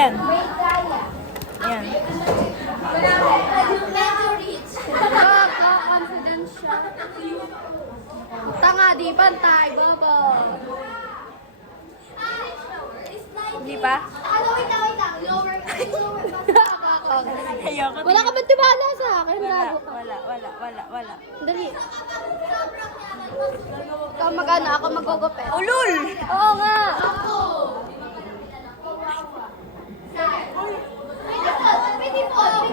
Yan. Yan. Confident siya. Tanga, di pantay, bobo. Hindi pa? Ayoko. Wala ka ba tiwala sa akin? Gago ka. Wala. Dali. Ikaw magano, ako magugupit. Ulul! Oo nga.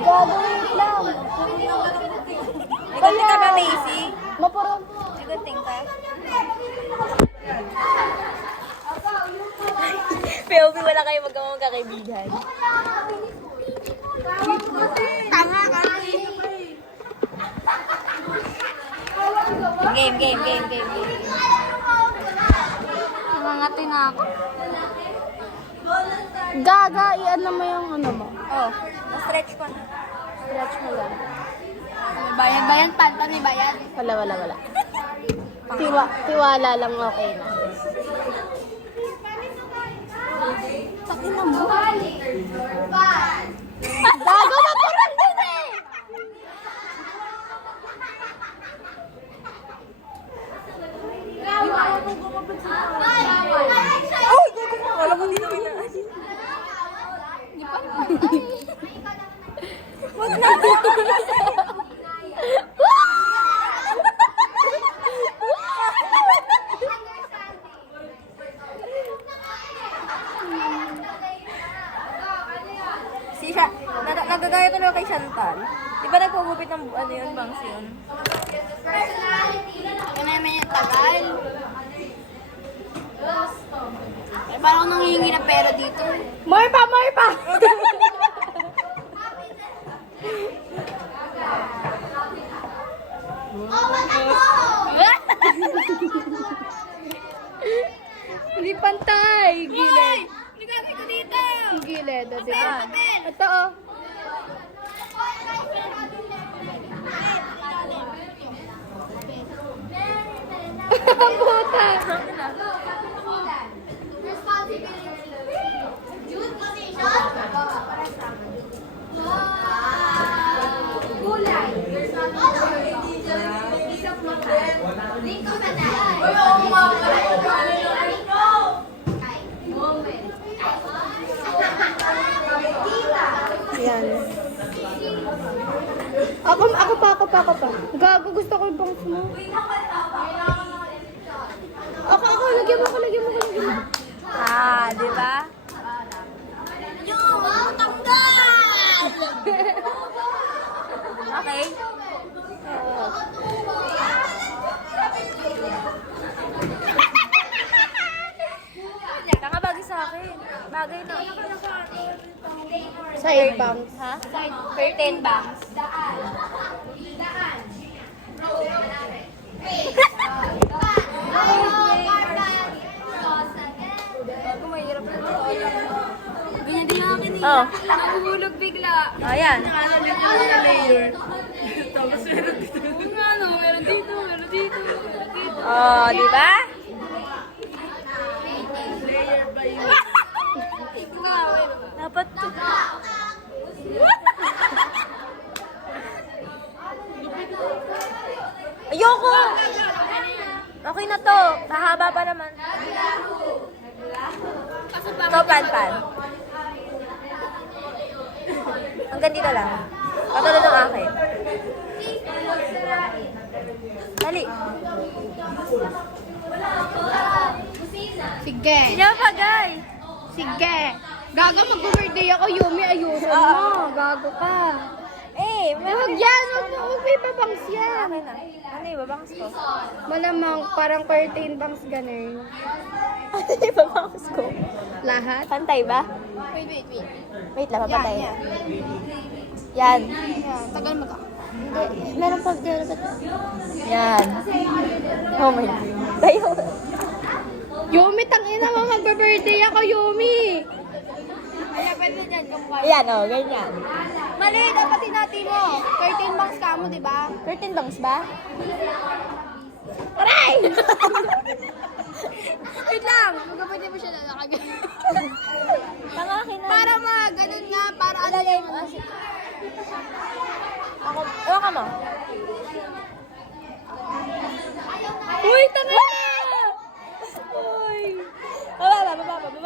Gagawin lang. Gunting ka ba, Macy? Mapurong. Gunting ka? Pero wala kayo magkawang kakaibigan. Tanga ka. Game. Nangangati na ako. Gaga, i-ano mo yung ano mo. Oh, na-stretch ko na. Stretch mo lang. Bayan, panta ni bayan. Wala. Tiwala lang, okay na. Takin na mo. Gago, mapurang din eh! Oh, wala mo dito may na. Di pa pantay. Wag na. Si siya, nagagaya ko lang kay Chantal. Di ba nagpugupit ng ano yun, bangs yun? Kaya naman yung tagal. Eh, parang ako nangihingi ng pera dito. More pa! Hindi pantay! Gilid! Nagagay ko dito! Gilid, di ba? Ito oh. Puta! Yan. Ako pa. Gago, gusto ko yung bangs mo. Ako, lagyan mo. Ah, di ba? Okay. Tanga bagay sa akin. Bagay na. Side bangs. Ha? Curtain bangs. Ganyan din akin eh. Oh. Nahuhulog bigla. Ayan. Nakalamig ako ng layer. Tapos meron dito. Meron dito. Oh, di ba? Layer ba yun? Dapat to. Ayoko! Okay na to. Mahaba pa naman. Ito, pan. Hanggang dito lang. Katulad ng akin. Dali. Sige. Hindi mo pagay. Sige. Gago, mag-birthday ako, Yumi. Ayusin mo. Gago ka. Huwag yan. Huwag may babangs yan. Okay na. Ano yung babangs ko? Malamang parang curtain bangs ganun. Ano yung babangs ko? Lahat? Pantay ba? Wait. Wait lang, mapatay. Yan. Yan. Tagal mo to. Hindi. Meron pa. Yan. Oh my God. Tayo. Yumi, tangina mo. Mag-birthday ako, Yumi. Kaya pwede dyan kumukha. Yan, oh. Ganyan. Mali, dapat hinati mo. Curtain bangs ka mo, di ba? Curtain bangs ba? Aray! Wait lang. Magkapwede mo siya na nakagano. Tanga ka na. Para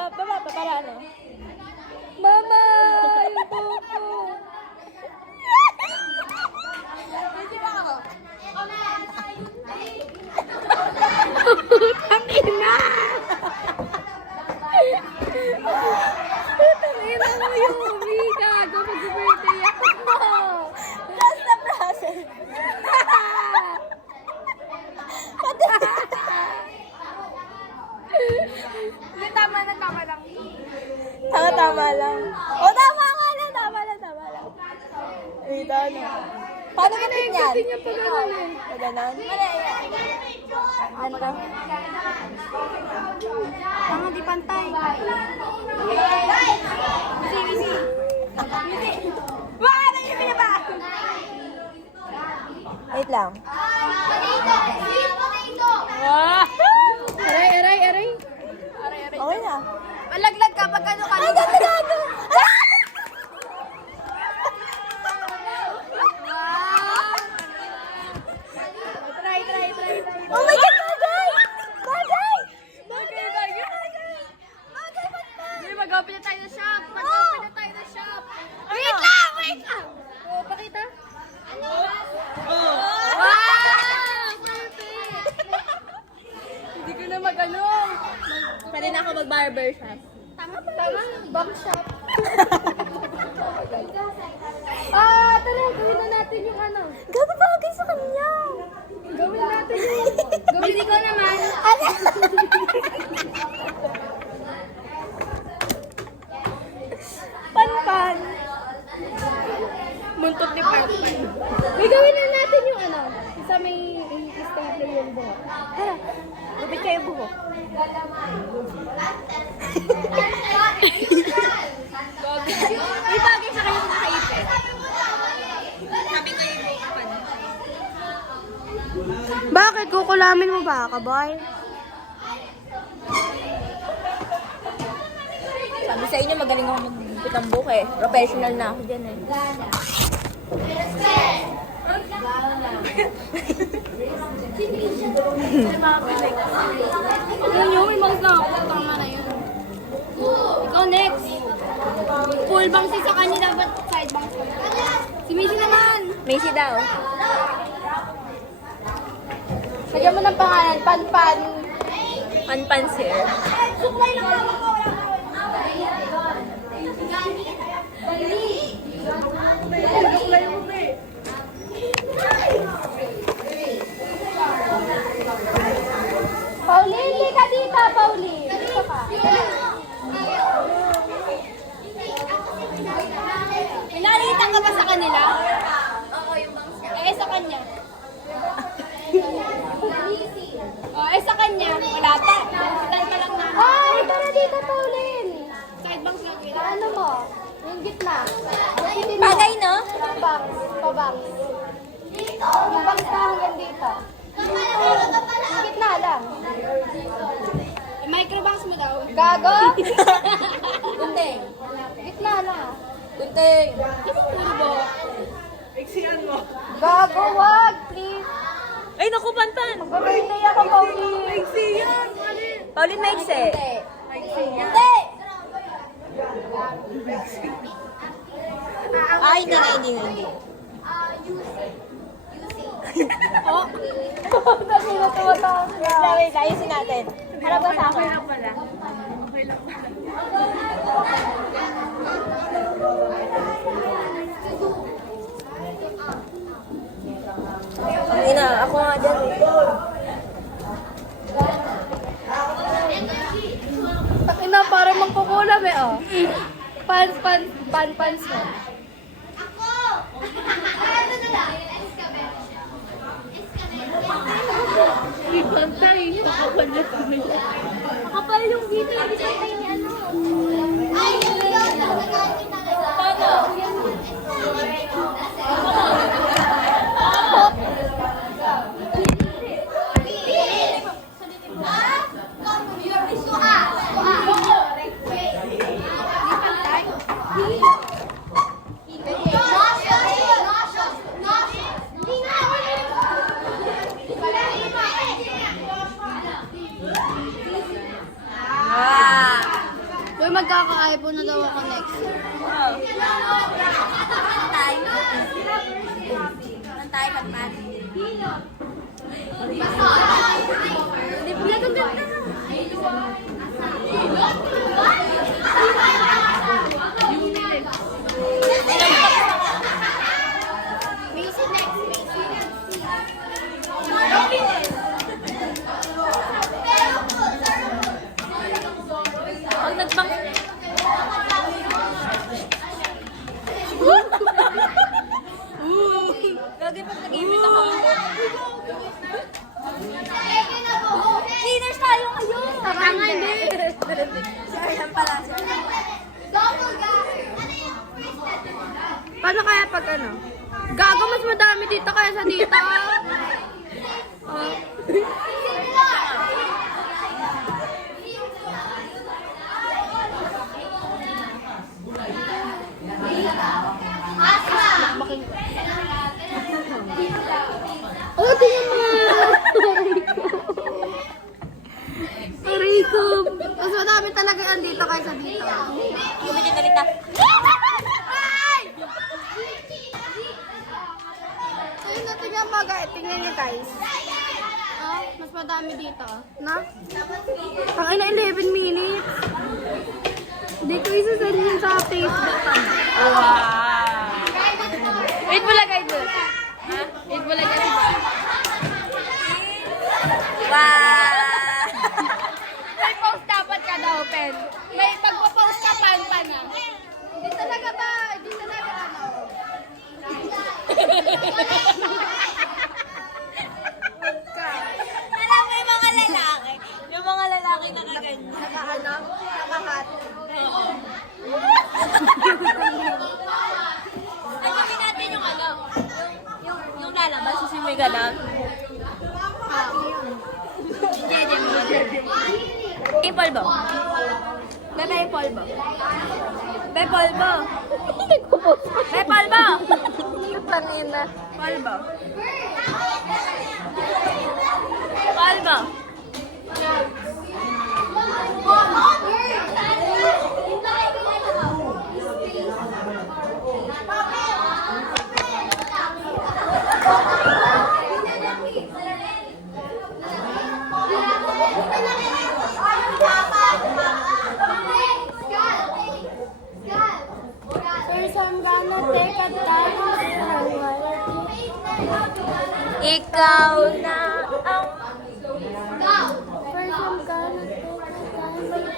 baba pa para ano? Mama! Yung buko! Tangina! Tangina mo yung umiga! Mag-birthday ako! Just the process. Hindi, tama na, tama lang. Tama lang. O, tama nga lang. Tama lang. Wait, ano? Paano ka Kasi yan? niya pa ganun eh. Paganan? Ano ka? Tama, di pantay. Baka na yung pinaba! Wait lang. Aray. Okay na. Malaglag ka pag ano ka. Ay, gago! Try. Oh my God, bagay! Hindi, mag-open na tayo ng shop. Wait lang! Oh, pakita. Wow! Perfect! Hindi ko na mag-ano. Pwede na ako mag-barber shop. Tama, bank shop. Tara, gawin na natin yung ano. Gago bagay sa kanya. Gawin natin yung... Gawin ko naman. Ano? Pan. Muntot ni Panpan. May gawin na natin yung ano. Isa may stable yung buhok. Tara, gupit kayo buhok. May bagay sa kayo nakaipit. Sabi ko yung pan. Bakit? Kukulamin mo ba, kaboy? Sabi sa inyo, magaling ako maggupit ng buhok eh. Professional na ako dyan eh. Ayun yun, may mouse lang ako. Tama na yun. Ikaw next. Full bangs sa kanya, dapat side bangs ka. Si Macy naman. Macy daw. Sagyan mo ng pangalan, Panpan. Pan sir. Suklay lang naman ko. Pauline, hindi ka dito, Pauline. Dito ka. May nakikita ka ba sa kanila? Oo, yung bangs niya. Eh, sa kanya. Sa kanya, wala pa. Sitan pa lang na. Ay, tara dito, Pauline. Side bangs lang. Ano mo? Yung gitna. Bagay, no? Bangs. Pabangs. Yung bangs na hanggang dito. Yung gitna lang. Microbangs mo daw. Gago? Kunting. Gitna lang. Kunting. Gago, wag, please. Ay, naku, Pan. Mag-birthday ako, Pauline. Pauline Maigse. Hindi. Ay, hindi. Oh. Dami na tumatawa ka. Wait, ayusin natin. Harap ka sa akin. Ang ina, ako nga dyan eh. Takina, parang mangkukulam eh, oh. Pans mo. Kapal yung dito, hindi tayo ni ano. Ay, yun. Ah! magkaka-iPhone na daw ako next. Oh. Tayo. Tayo pagpat. Hindi pala ito ganda. Macy next, Macy. Pag nagbang... Gagawin pag nag-imit ako. Cleaners tayo ngayon! Tama nga, hindi. Sorry lang pala. Paano kaya pag ano? Gago, mas madami dito kaya sa dito. Oh. Oh, tingnan mo! Aray ko! Mas madami talaga yan dito kaysa dito. Gumitin na rita. Ayun na, tingnan mo guys. Tingnan nyo guys. Oh, mas madami dito. Na? Ang ina, 11 minutes. Hindi ko isasend yun sa Facebook. Wow! Wait mo lang, guys. Ha? Wait mo lang yan. Wow! May post dapat kada open. May pagpo-post ka pa na. Hindi talaga ba? Hindi talaga ano. Alam mo yung mga lalaki. Yung mga lalaki na kaganyan. Nakahanap? Nakahat? Oo. Ang gawin natin yung ano, yung lalabas, kasi may ganun. Yung polvo. Bebe, yung polvo. Bebe, polvo. Nagpo-post. Bebe, polvo. Kanina. Polvo. Polvo. First, I'm gonna take a Ikaw na ang... First, I'm gonna take a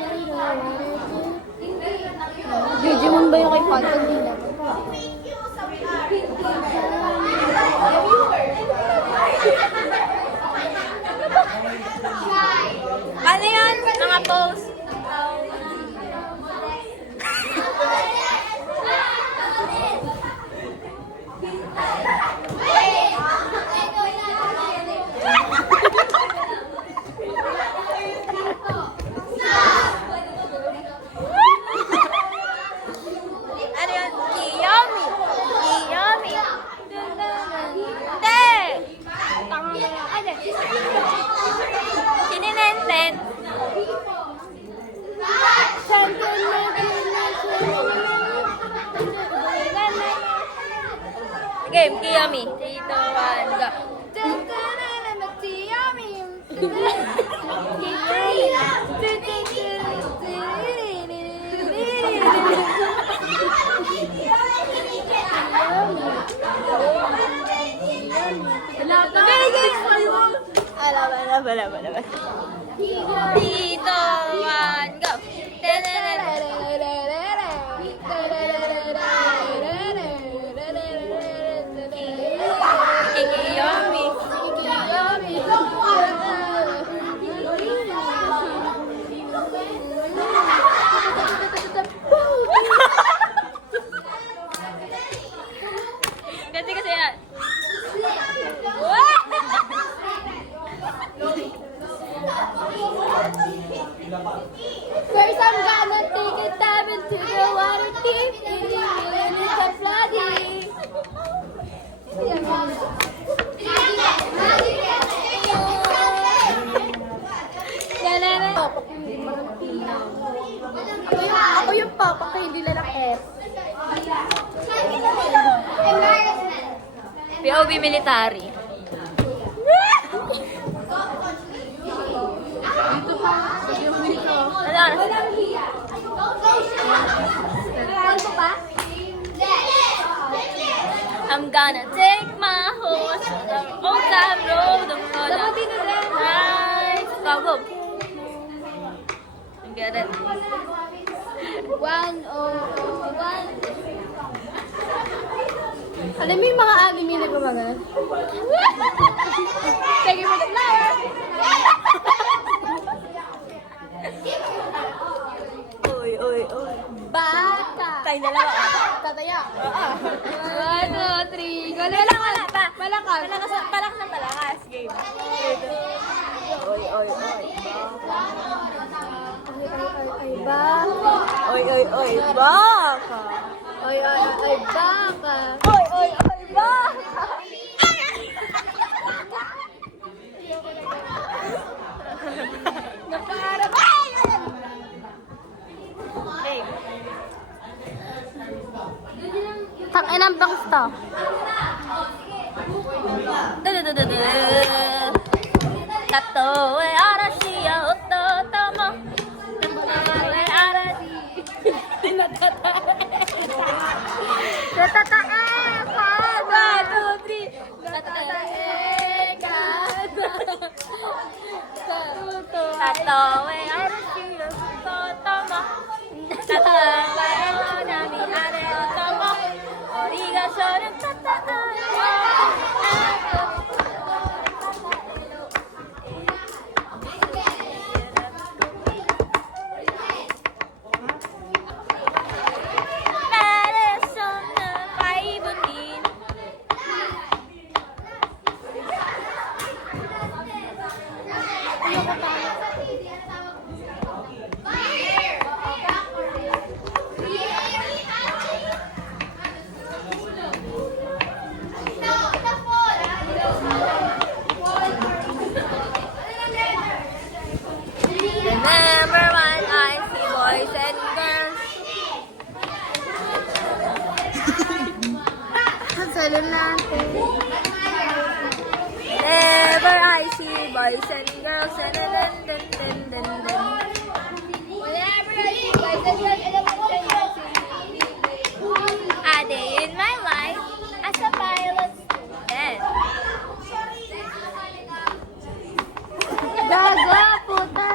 Digimon ba yung kay Phantom Dina? Ano yun? Mga post. Ano yun? Kiyomi. Kiyomi. Hindi. Sininenten. Game, Kiyomi. 3, 2, 1, go. Alam. Dito, 1, go. Kiyomi. Ganti kasi yan. First, I'm gonna take a dive into the water deep. And it's a flooding. Papa ka, hindi lang F. POV military. Dito pa. Dito. Ano? Ano pa? I'm gonna take my horse to the old time road. I'm gonna Dapat dito din. ride. Go. Get it. 101. Alam mo yung mga anime na gumagano? Thank you for the flower! Oy. Bata! Tayo dalawa. Tataya. 1, 2, 3. Wala pa. Palakas na palakas. Game. Oy. Ay, baka. Oy, baka. Ay, baka. Oy, baka. Napangarap. Game. Tanginang bangs to. Tato e arashi ya ototomo. Tato e arashi. Natatae pa. 1, 2, 3. Tato e arashi ya ototomo. Tato e nami are otomo. Ori ga shoru tato Remember when I see boys and girls. Salon natin. Whenever I see boys and girls. A day in my life as a pilot student. Gaga, puta.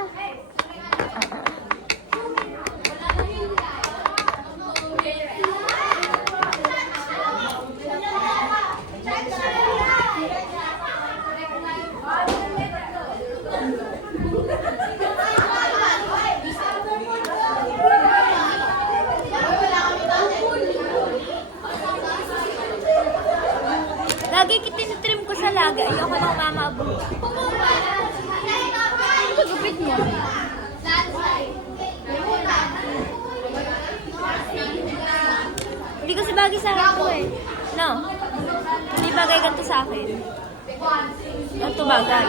Lagi kitinitrim ko sa laga. Ayoko nang mamaabot. Pagupit mo. Hindi kasi bagay sa akin to eh. No. Hindi bagay ganito sa akin. Ganito bagay.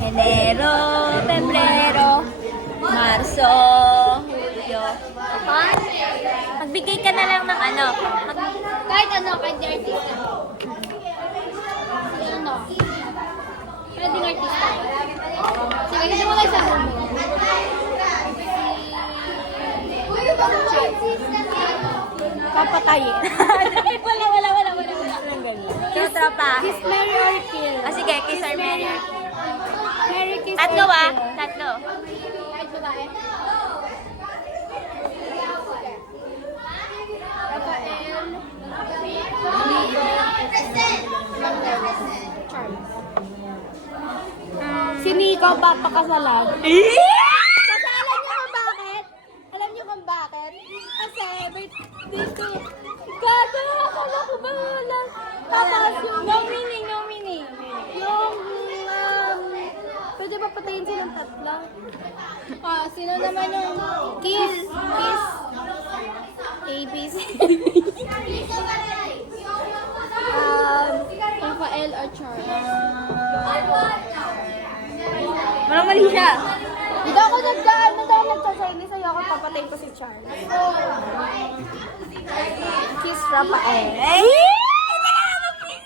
Enero, Pebrero, Marso, Hulyo. Magbigay ka na lang ng ano. Kahit ano, kahit di artista. Si ano? Pwedeng artista. Sige, kasi mo lang sa mundo. Papatayin. Wala. Kiss pa. Kiss, marry, or kill. Ah, sige, kiss or marry. Marry, kiss, Tatlo or ah. kill. Tatlo. Kahit babae. Rafael. Si Nico, papakasalan. Kasi alam niyo kung bakit? Alam niyo kung bakit? Kasi birthday ko. Gato, akala ko ba wala? Tapos yung... No meaning. Yung... Pwede ba patayin silang tatlo? Sino naman yung... Kiss. ABC. siya. Hindi ako nagkaano daw nagsa-Chinese. Ayoko papatay ko si Charles. Kiss Rafael.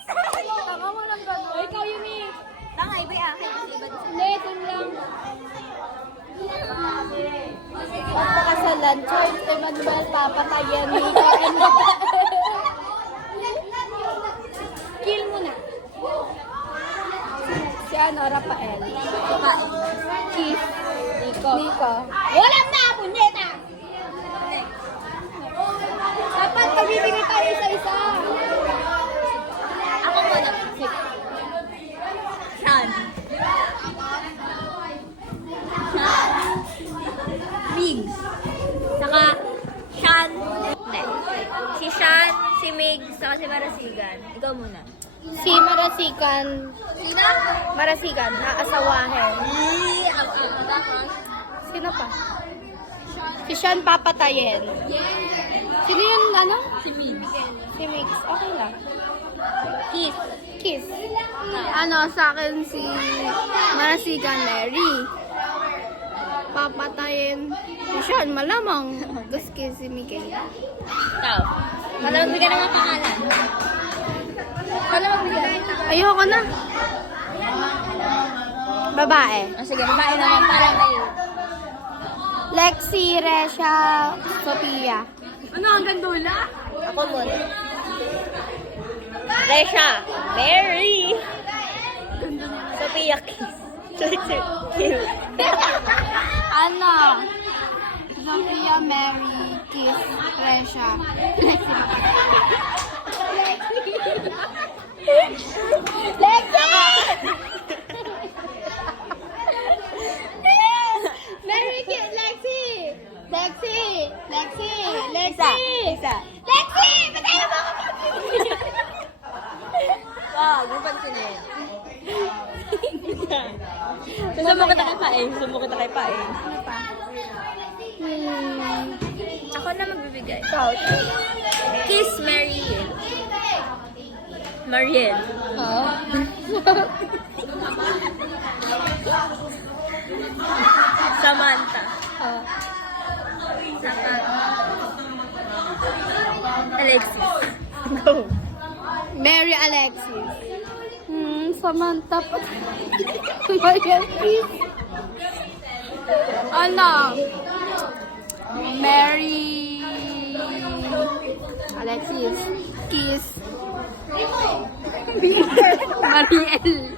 Tanga mo lang gano'n. Ikaw, Yumi. Tanga, iba yung akin. Hindi, kun lang. Pagpakasalan, Charles Emmanuel, papatayan ni Karen. Kill mo na. Si ano, Rafael. Kiss. Nico. Walang na, punyeta! Dapat pagbibigay tayo isa-isa. Ako muna. Sean. Migs. Saka Sean. Hindi. Si Sean, si Migs, saka si Marasigan. Ikaw muna. Si Marasikan. Sino? Marasikan, aasawahin. Sino pa? Si Sean papatayin. Sino yung ano? Si Migs. Si Mix. Okay lang. Kiss. Kiss. Ano, sa akin si Marasikan Mary. Papatayin. Si Sean, malamang. Tapos kiss si Miguel. Ikaw. Malamang bigyan ng mga pangalan. Ayoko na. Babae. Sige, babae naman para tayo. Lexi, Resha, Sophia. Ano, hanggang dula? Ako muna. Resha. Mary. Sophia Kiss. Kill. Ano? Sophia, Mary, Kiss, Resha, Lexi. Lexi! Mary, Kiss, Lexi! Lexi! Lexi! Lexi! Isa. Lexi! Patay na mo ako! Wow, napansin na yun. Susumo kita kay Paeng. Susumo kita kay Paeng. Ako na magbibigay. Kiss Mariel. Mariel. Oo. Samantha. Oo. Samantha. Alexis. Go. Mary Alexis. Samantha pa. Mariel, please. Ano? Mary Alexis. Kiss. Mariel.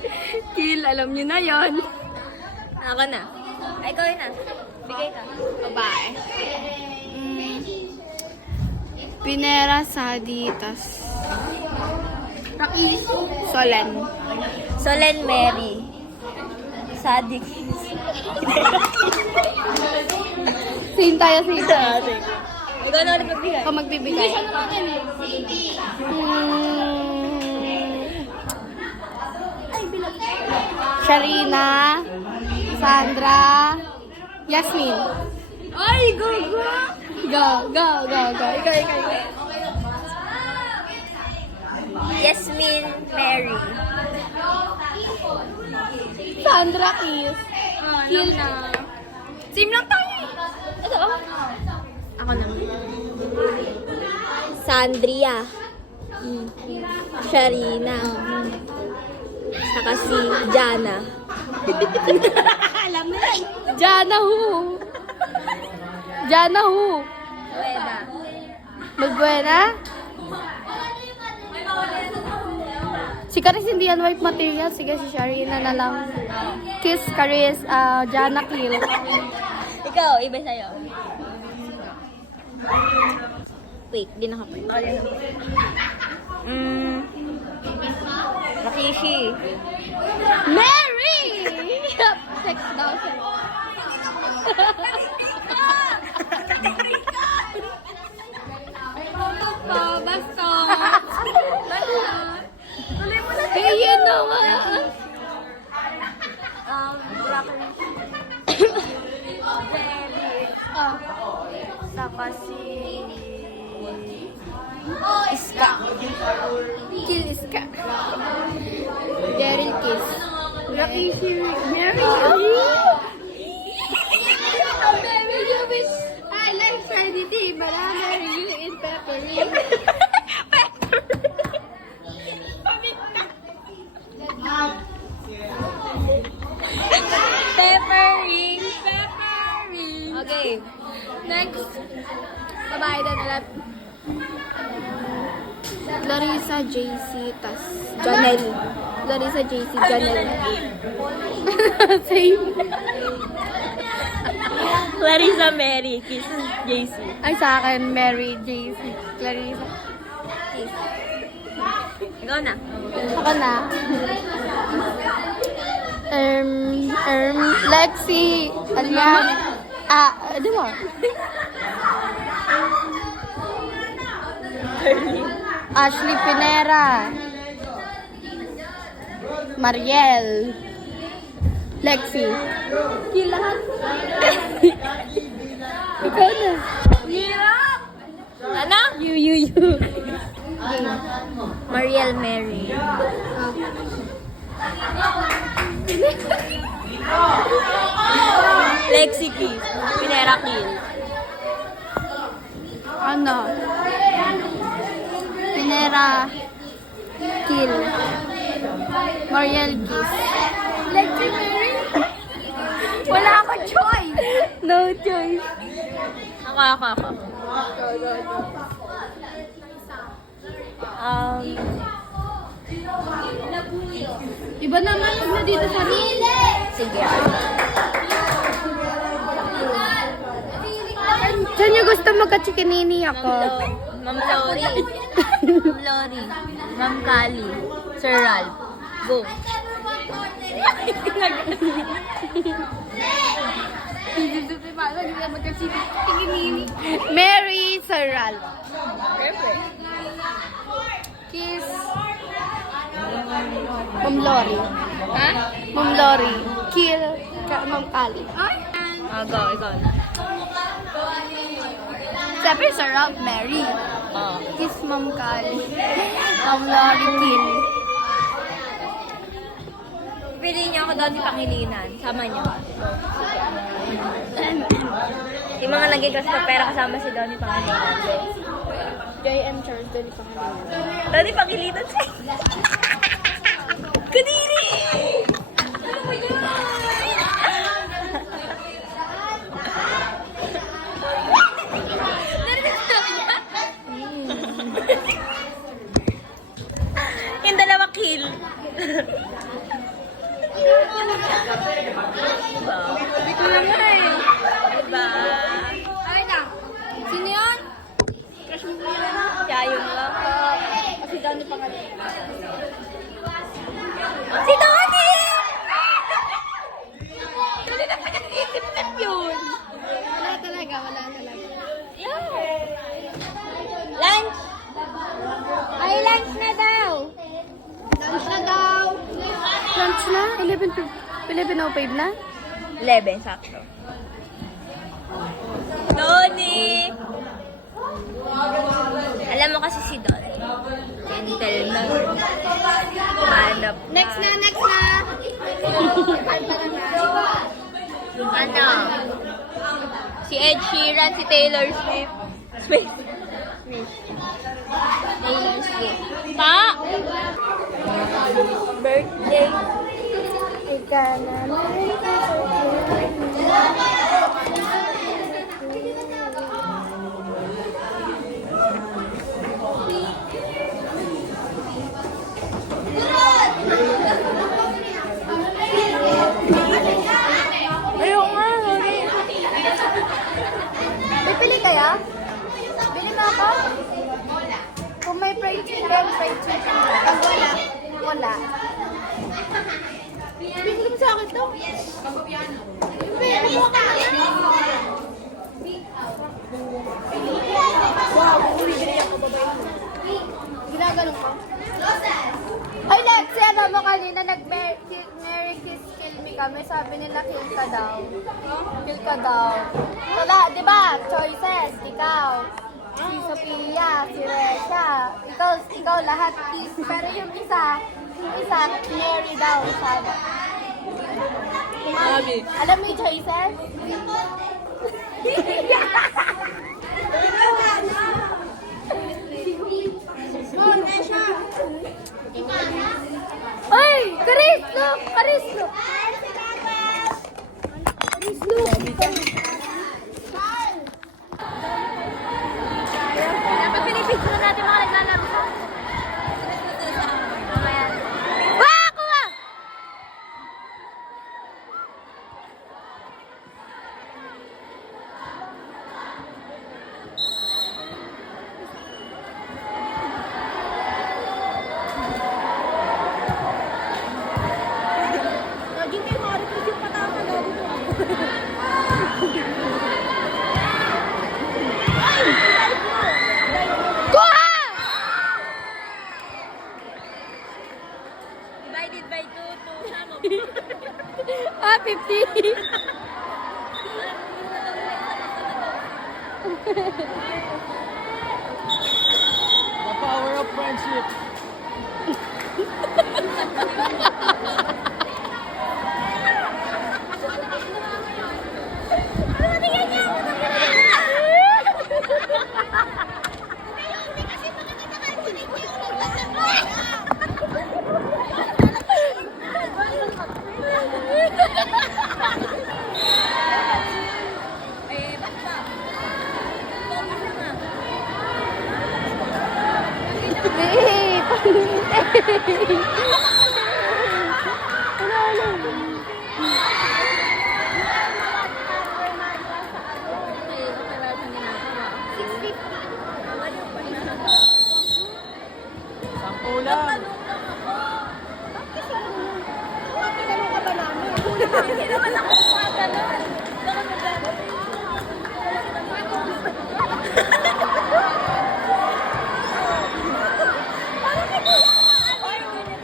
Kill, alam niyo na yon. Ako na. Ay, ikaw yun na. Bigay ka. Babae. Pinera Saditas. Solen. Solen Mary. Sadik. Same tayo, same tayo. Ikaw na ulit magbigay. Ikaw magbibigay. Sharina, Sandra, Yasmin. Ay, go, go! Go, go, go, go. Ikaw. Yasmin Mary. Sandra Kiss. Kill na. Same lang tayo eh. Ito, ako. Ako na. Sandria. Sharina. Saka si Jana. Alam mo yan. Jana who? Jana who? Buena. Magbuena? Si Caris hindi yan white material. Sige, si Sharina na lang. Kiss, Caris, Jana Kill. Ikaw, iba sa'yo. Wait, di nakapoy. Rakishi. Mary! Sex daw siya. Basta. Tuloy mo na. Eh, yun naman. Saka si Iska. Kill Iska. Daryl Kiss. Lucky si Mary. gonna marry you in peppermint. Peppering. Okay. Next. Babae na nila. Larissa JC, tas Janelle. Larissa JC, Janelle. Same. Clarissa Mary. Kiss JC. Ay, sa akin, Mary JC. Clarissa. Ikaw na. Ako na. Lexi, Alian. Di mo? Ashley Pinera. Mariel. Lexi. Yung lahat. Ikaw na. Hirap! Ano? You. Mariel Mary. Lexi Kiss. Pinera Kill. Ano? Pinera Kill. Mariel Kiss. Lexi Mary? Wala akong choice. No choice. Ako. Iba naman pag na dito sa Sige. Saan niyo gusto magka-chikinini ako? Ma'am Lori. Ma'am Kali. Sir Ralph. Go. Mary Saral. Perfect. Kiss. Ma'am Lori. Ha? Ma'am Lori. Kill. Ma'am Kali. Go. Ikaw na. Siyempre, Sarap, Mary. Oh. Kiss, Ma'am Kali. Ma'am Lori, Kill. Piliin niyo ako doon ni Pangilinan. Sama niyo. Yung mga naging class pa pera kasama si Donnie Pangilinan. J.M. Charles, Donnie Pangilinan. Donnie Pangilinan siya. Kadiri! Ano ba yan? Yung dalawa kill. Diba? Ay na. Sino yun? Crush mo ba yun? Siya yun lang. Kasi Donnie Pangilinan. Si Donnie! Donnie na pinag-iisip na yun. Wala talaga. Yeah. Lunch! Ay, lunch na daw! Lunch na daw. Lunch na? 11:05 na? 11, sakto. Donnie! Alam mo kasi si Donnie. Gentleman. Hanap. Next na. Ano? Si Ed Sheeran, si Taylor Swift. Taylor Swift. Pa! Birthday. Ika na. Ayun nga. Bibili kaya? Bili mo ako? Kung may fried chicken. Pag wala. Bibili mo sa akin to? Bibili mo ka na. Wow, bibili ako babae. Ginaganon ko. Ay, Lexi, alam mo kanina nag-Mary Kiss Kill Me kami. Sabi nila kill ka daw. Kill ka daw. Wala, di ba? Choices. Ikaw. Si Sophia, si Resha. Ikaw lahat kiss. Pero yung isa, Mary daw. Sabi. Alam mo yung choices? about friendship? Sampo lang. Hindi naman ako kumaganon.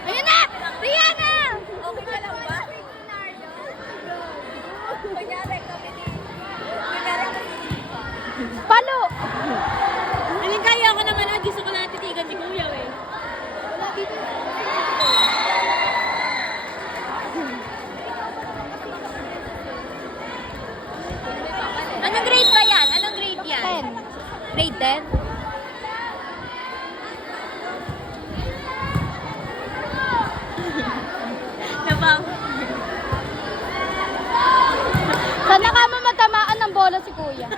Ayun na! Rihanna! Okay ka lang ba? Kunyari kami ni... Kunyari kami ni... Palo! Aling kaya ako naman na gusto ko na titigan si Kuya eh. Anong grade ba yan? Anong grade yan? 10. Grade 10? Nabang. Sana ka mo matamaan ng bola si kuya.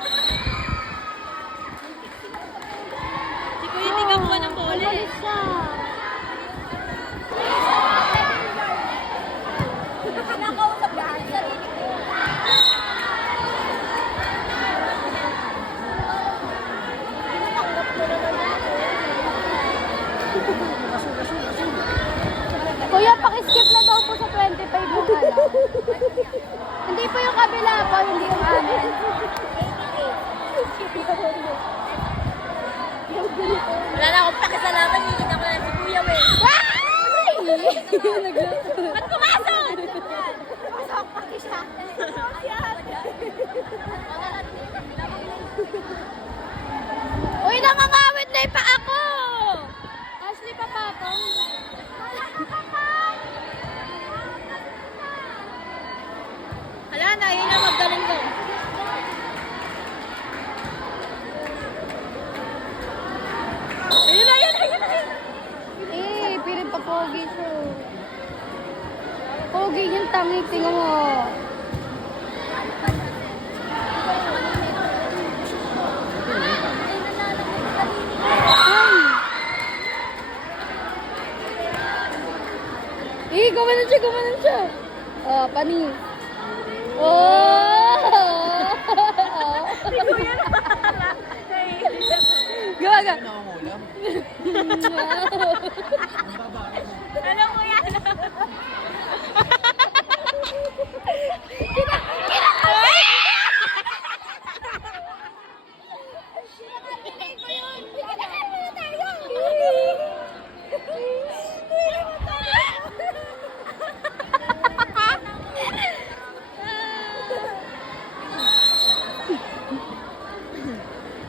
Si Kuya tingnan ko ng bola eh. Umalis siya. Nakausap lahat sarili ko. Kuya, pakiskip na daw po sa 25 yung ano. Hindi po yung kabila po, hindi yung amin. Wala na akong pakisalaman, hihigit ako na si Kuya eh. Ay! Ba't pumasok? Pasok, pati siya. Uy, nangangawit na pa ako! Ashley, papatong. Hala na, yun na maggaling ko. Ayun na, ayun na, ayun na. Eh, pirin pa pogi siya. Pogi yung tangi, tingnan mo. Ay! Eh, gumanon siya, gumanon siya. Oh, panis. Oh! Si Kuya na pala. Gaga. Nangungulam. Ano mo yan?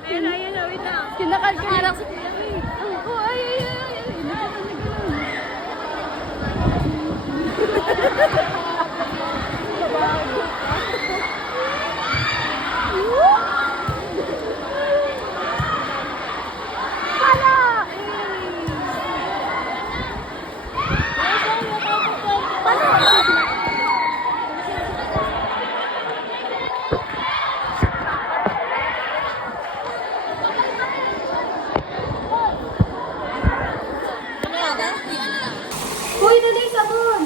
Ayun, ayun, wait na. Kinakal ka. Harang si Kuya. Oh, ay, ay, ay, ay. Nagkaroon. Pala! Hoy, dali sabon!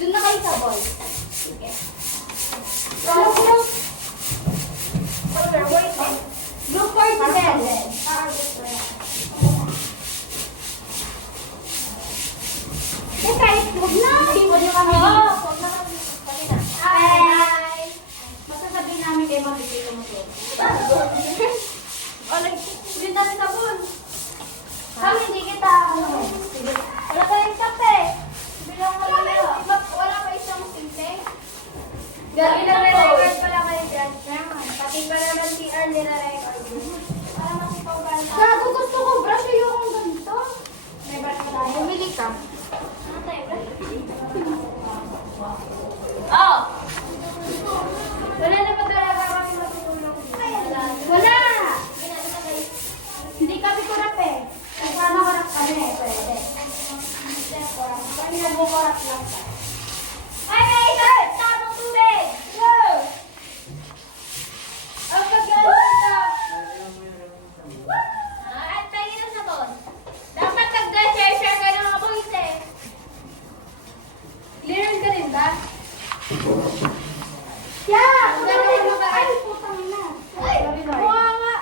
Doon na kayo sa ball. Sige. Group 47. Teka, huwag na. Huwag na kami. Huwag na kami. Hi! Basta sabihin namin kayo makikita mo to. Hindi natin sabon. Kami, hindi kita. Wala tayong kape. Wala pa isang sinte. Gagi na re-record pala kayo dyan. Pati pa naman si Earl nila-record. Para makita ko ba? Gago, gusto ko brush yung ganito. May brush pa tayo. Bumili ka. Ano tayo brush? Oh! Wala na ba talaga kami matutulong? Wala! Hindi kami kurap eh. Kung paano kurap kami eh, pwede. Kami nag-kurap lang ka. Ay, guys! Tamang tubig! Go! Ang pag-galas ka! At tayo na sabon. Dapat nag-share ka ng mga boys eh. Clearan ka rin ba? Yeah! Ay, putang na. Ay, mukha nga.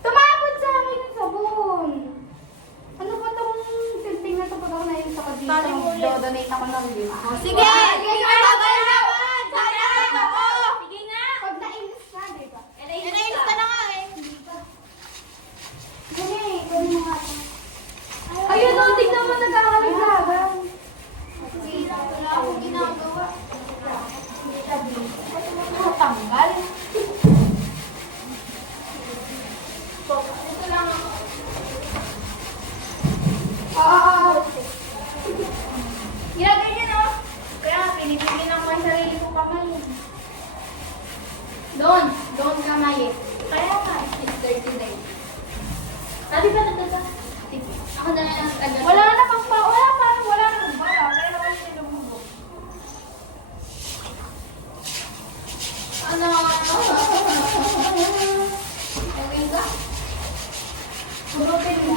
Tumapot sa akin yung sabon. Ano ba itong tilting na ito pag ako nailis ako dito? Do-donate ako ng lip. Sige! Sige nga! Sige nga! Pag nailis ka, di ba? Nainis ka na nga eh. Sige, gawin mo nga ito. Ayun, no, tignan mo nagkakaliglaban. Wala akong ginagawa. Tanggal. Ito lang. Oo. Ginagay niya, no? Kaya nga, pinipigil ako yung sarili ko kamay. Doon kamay eh. Kaya nga, it's 30 days. Sabi ba nagdada? Ako na lang agad. Wala na pang pa. Wala pa. Wala na pang bala. Kaya naman siya lumubog. Ano? Okay ba? Burutin mo.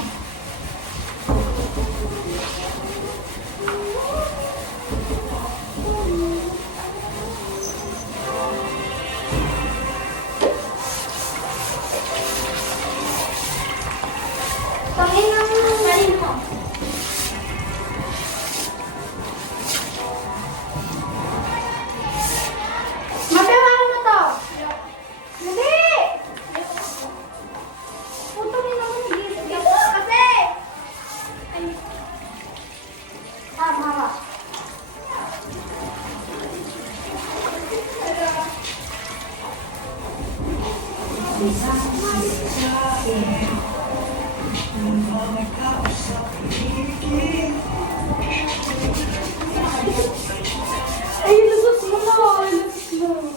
Tangin na mo. Salin mo. Mapirahan mo to. Hindi! Putangin na mo. Hindi. Kasi! Mama. Ay, lusot mo na. Lusot mo.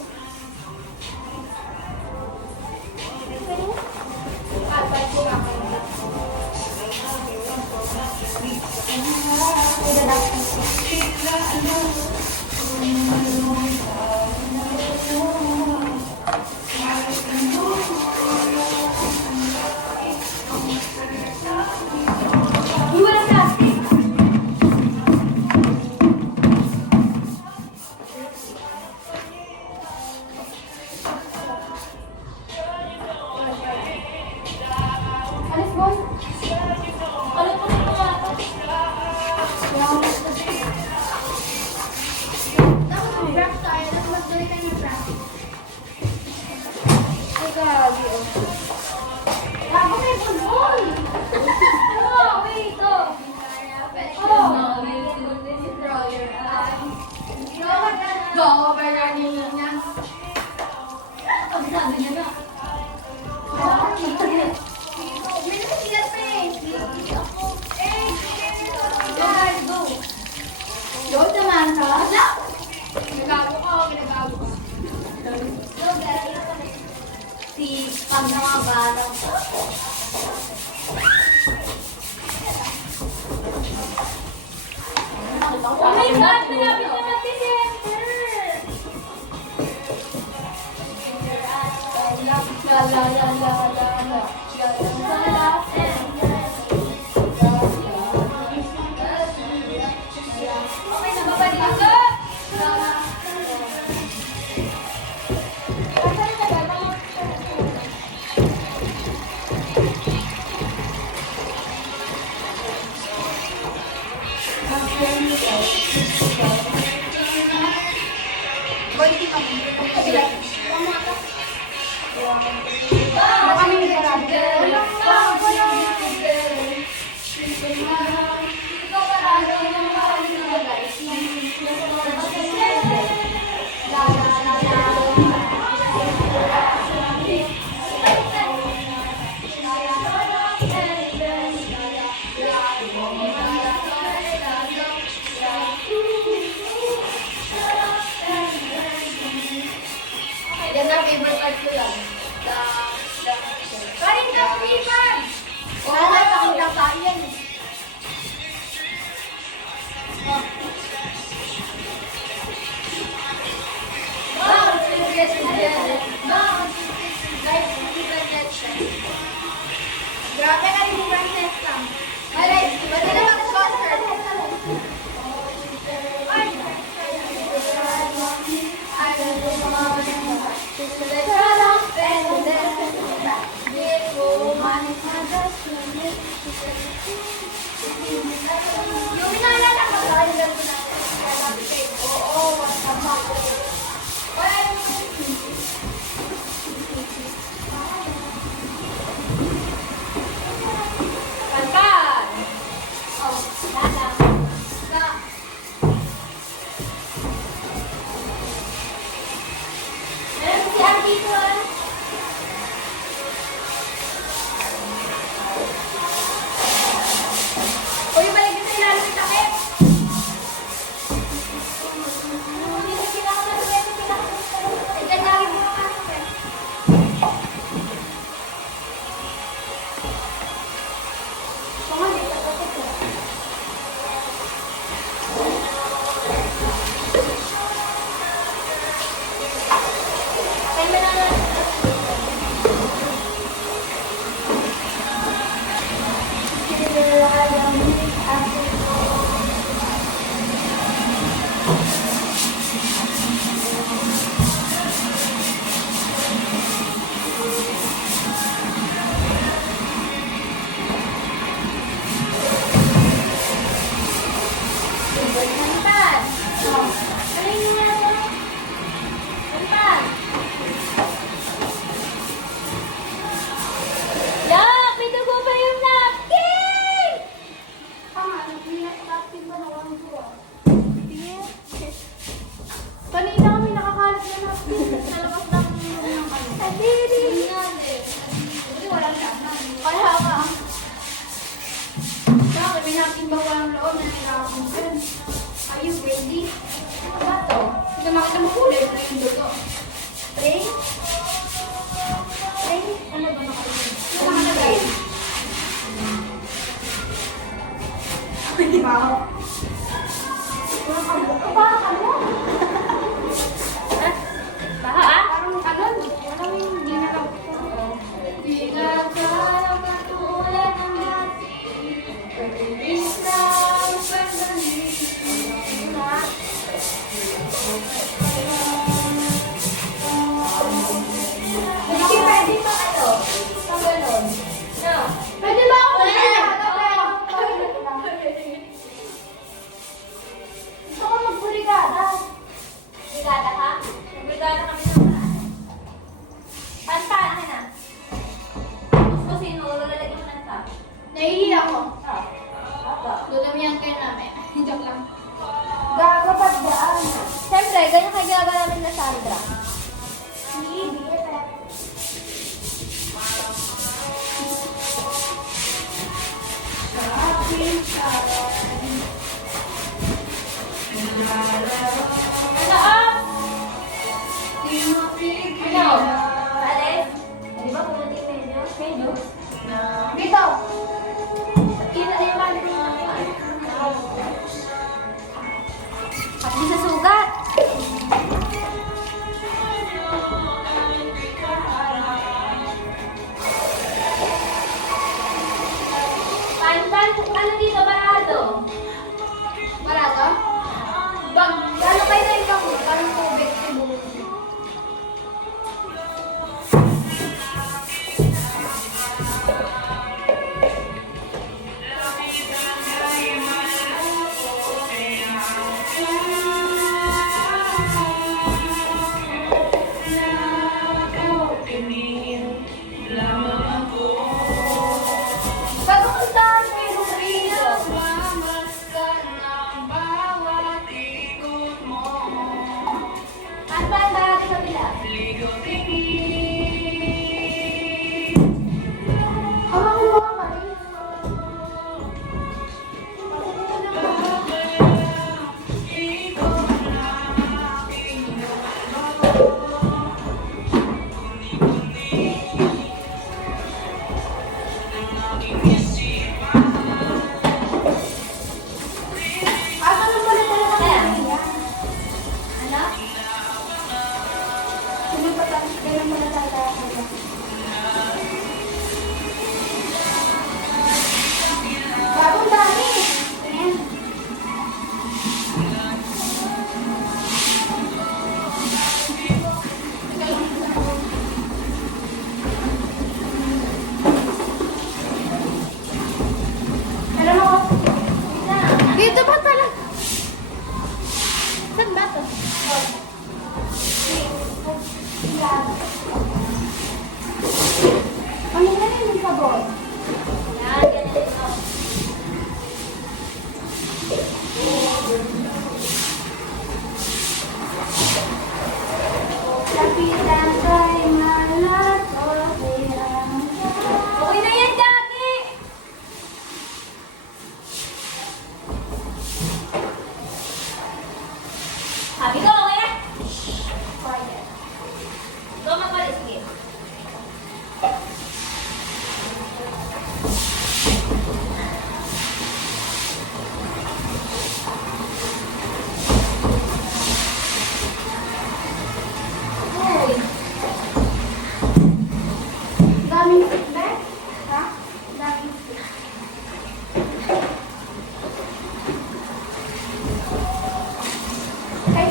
Wala plastic. Alis, boy. Alis mo na mga ito. Dapat mag-brush tayo. Dapat magdali tayo ng brush. Ay, grabe, oh. Labo kayo pulbol. Oh, wait, oh. Oh. Go over running niya. Ang sabi niya na. Go naman ka. Ginagago ka, ginagago ka. Si pag mga bata. Oh my God! Malapit na mag-December! La la la la la la. Okay na ba ba dito? Grabe kayo ni Princess lang. Alright, pwede na mag-concert. Yung naalala ko ba? Oo, Kankan! Oh, lala. Meron si Ate ko ah. Uy, balik kita ilalim yung takip. Kankan! Galing mo na ito. Kankan! Yak! May dugo pa yung napkin! Kanina kami nakakalat na natin. Sa labas ng room ng kami. Adiri! Kaya ka. Bakit may natin ba walang loob na nilakamusin? Are you ready? Ano ba to? Hindi makita mo kulay na yung dugo. Spray? Spray? Ano ba nakalagay? Ano nakalagay? Hindi ba ako? Parang ano? Baha ah? Parang kanon. Parang hindi na lang. Di ka katulad ng dati. Pag-ibig na pagdating. Hindi pwede pa ano? Pang ganon. No. Pwede ba ako Gusto ko magburigada. Brigada ka? Brigada kami naman. Panta, ano na? Kuskusin mo, lalagyan mo ng tap. Nahihiya ako. Apa. Dudamihan kayo namin. Joke lang. Gago pa dyan. Siyempre, ganyan kayo ginagawa namin na Sandra. Ano up? Ano? Alex? Di ba pumunti medyo? Medyo? Dito. Kita yung balik mo. Pati sa sugat. Ano dito, parado? Marado? Bag, gano'n kayo na yung bang, parang tubig sa buhok. Bago puntahan kayo ng Rio. Ano ba ang barado sa bila? Hawakan mo ka, Marie. Asa na pala talaga Kaya? natin yan? Ano? Sino pa tayo? Ano na yun yung sabon? Yan, ganyan ito. Kapitan ko'y malat o kailangan. Okay na yan, Jackie! Sabi ko, okay na? Quiet. Ikaw magpalit, sige. Uy. Daming feedback? Ha? Daming feedback. Ay.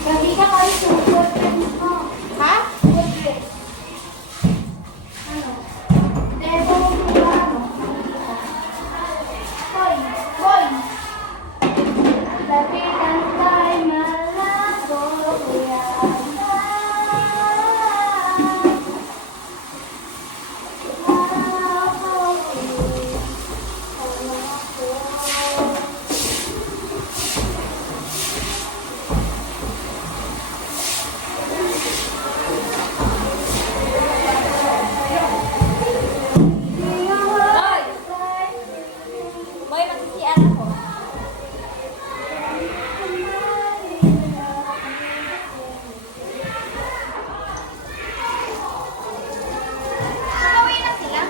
Gabi ka kayo sumugod mo. Ha? Good dress. Ano? Debo mo ba ano? Boy! Boy! Lapitan tayo malago kuya. Boy! Boy, magsisiyan ako. Nakawin na sila?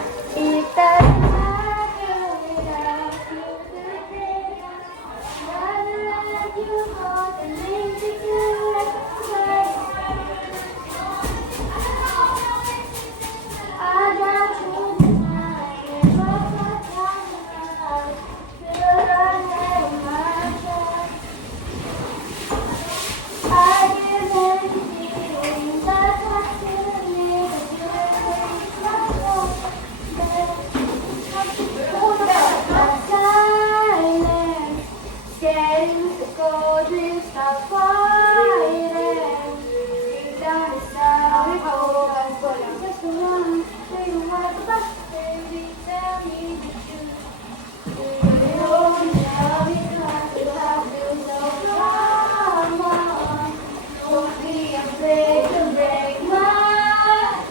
Break my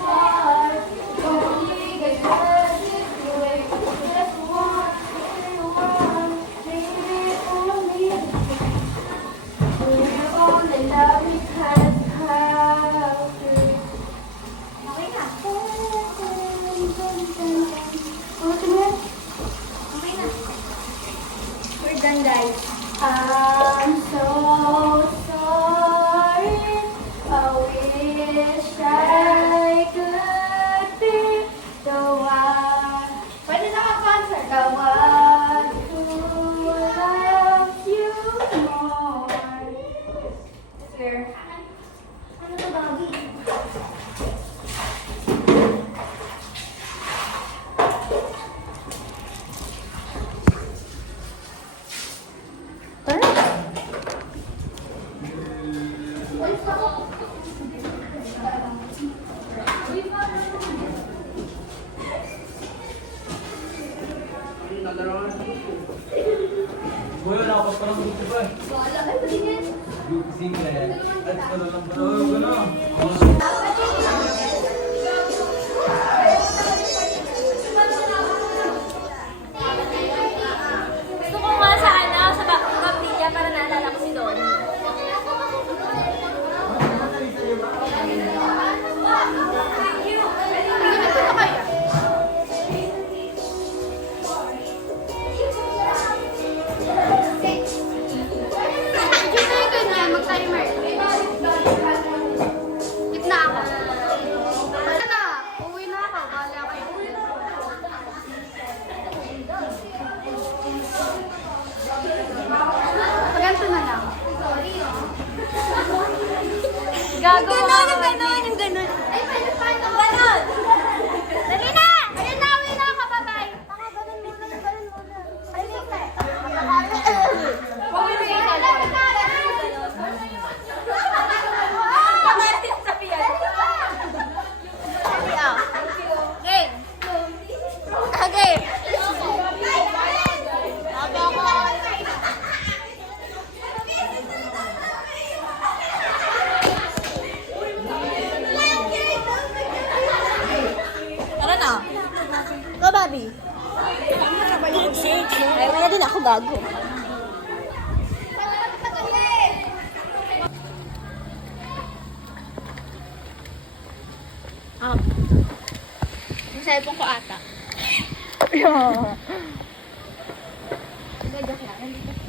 heart. Only because it's the way. Just one, baby, only. We're only love because how true. Okay na. Oh, tingnan. Okay na. We're done, guys. I'm so sorry. I wish I could be the one. Pwede na mag-concert. The one who loves you more. Swear. Ano to, Bobby? Boy, wala ako pa lang dito ba? Wala. Ay, patingin. Yung secret. At ko na lang ba? Oo, gano'n. Gusto ko nga sa ano, sa Baptilla para naalala ko si Don. Medyo na yung ganyan, mag-timer. Gitna ako. Ano na? Uwi na ako. Bahala kayo. Paganto na lang. Gago mo. Yung ganun. Ay, paano? Ganon. Dali na! Ayun na, uwi na ako. Bye-bye. Ganun muna. Ay, bago. Yung cellphone ko ata. Gagak lang. Nandito.